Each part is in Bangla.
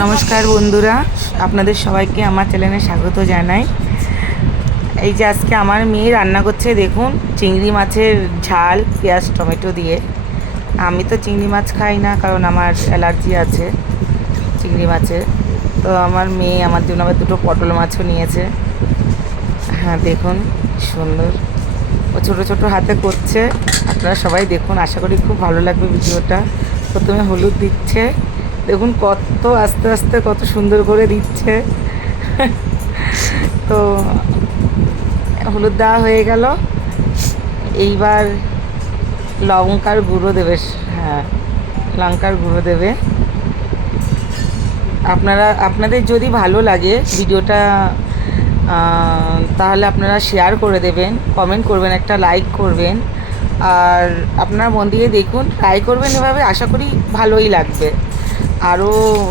নমস্কার বন্ধুরা, আপনাদের সবাইকে আমার চ্যানেলে স্বাগত জানাই। এই যে আজকে আমার মেয়ে রান্না করছে, দেখুন চিংড়ি মাছের ঝাল পেঁয়াজ টমেটো দিয়ে। আমি তো চিংড়ি মাছ খাই না, কারণ আমার অ্যালার্জি আছে চিংড়ি মাছের। তো আমার মেয়ে আমার জন্য আবার দুটো পটল মাছও নিয়েছে। হ্যাঁ দেখুন সুন্দর, ও ছোটো ছোটো হাতে করছে। আপনারা সবাই দেখুন, আশা করি খুব ভালো লাগবে ভিডিওটা। প্রথমে হলুদ দিচ্ছে, দেখুন কত আস্তে আস্তে কত সুন্দর করে দিচ্ছে। তো হলুদ দেওয়া হয়ে গেল, এইবার লঙ্কার গুঁড়ো দেবে। হ্যাঁ, লঙ্কার গুঁড়ো দেবে। আপনাদের যদি ভালো লাগে ভিডিওটা, তাহলে আপনারা শেয়ার করে দেবেন, কমেন্ট করবেন, একটা লাইক করবেন। আর আপনারা মন দিয়ে দেখুন, ট্রাই করবেন এভাবে, আশা করি ভালোই লাগবে। আরও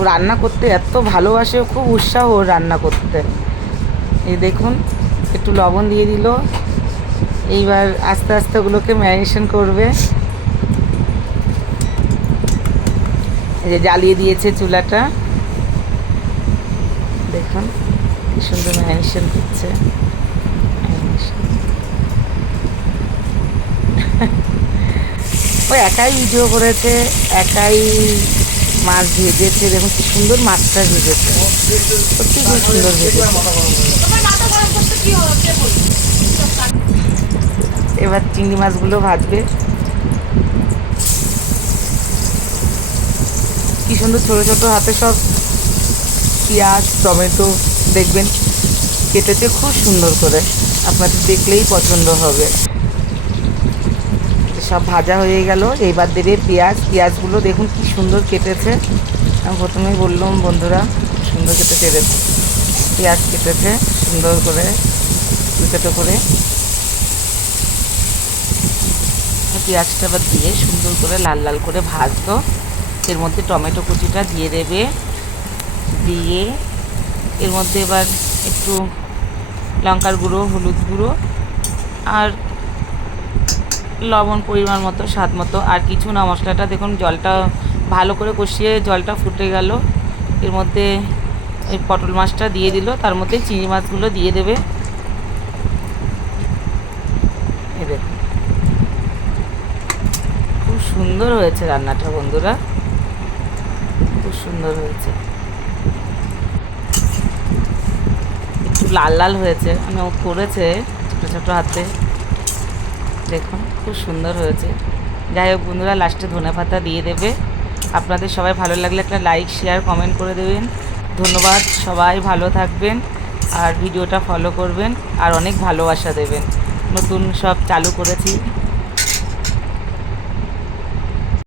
রান্না করতে এত ভালোবাসে, খুব উৎসাহ রান্না করতে। এই দেখুন একটু লবণ দিয়ে দিল, এইবার আস্তে আস্তে ওগুলোকে ম্যারিনেশন করবে। এই যে জ্বালিয়ে দিয়েছে চুলাটা, দেখুন কি সুন্দর ম্যারিনেশন করছে। ও একাই ভিডিও করেছে, একাই মাছ ভেজেছে। দেখুন কি সুন্দর মাছটা ভেজেছে, সত্যি খুব সুন্দর ভেজেছে। এবার চিংড়ি মাছগুলো ভাজবে। কি সুন্দর ছোটো ছোটো হাতে সব পেঁয়াজ টমেটো দেখবেন কেটেছে খুব সুন্দর করে, আপনাদের দেখলেই পছন্দ হবে। সব ভাজা হয়ে গেল, এইবার দেবে পেঁয়াজগুলো দেখুন কি সুন্দর কেটেছে। আমি প্রথমেই বললাম বন্ধুরা, সুন্দর কেটেছে। দেখুন পেঁয়াজ কেটেছে সুন্দর করে ছোটো করে। পেঁয়াজটা আবার দিয়ে সুন্দর করে লাল লাল করে ভাজতো। এর মধ্যে টমেটো কুচিটা দিয়ে দেবে, দিয়ে এর মধ্যে এবার একটু লঙ্কার গুঁড়ো, হলুদ গুঁড়ো আর লবণ পরিমাণ মতো, স্বাদ মতো, আর কিছু না। মশলাটা দেখুন জলটা ভালো করে কষিয়ে জলটা ফুটে গেল। এর মধ্যে এই পটল মাছটা দিয়ে দিল, তার মধ্যে চিংড়ি মাছগুলো দিয়ে দেবে। এই দেখুন খুব সুন্দর হয়েছে রান্নাটা বন্ধুরা, খুব সুন্দর হয়েছে। একটু লাল লাল হয়েছে, মানে ও করেছে ছোটো ছোটো হাতে, দেখুন খুব সুন্দর হয়েছে। যাই হোক বন্ধুরা, লাস্টে ধনেপাতা দিয়ে দেবে। আপনাদের সবাই ভালো লাগলে একটা লাইক শেয়ার কমেন্ট করে দেবেন। ধন্যবাদ, সবাই ভালো থাকবেন আর ভিডিওটা ফলো করবেন আর অনেক ভালোবাসা দেবেন। নতুন সব চালু করেছি।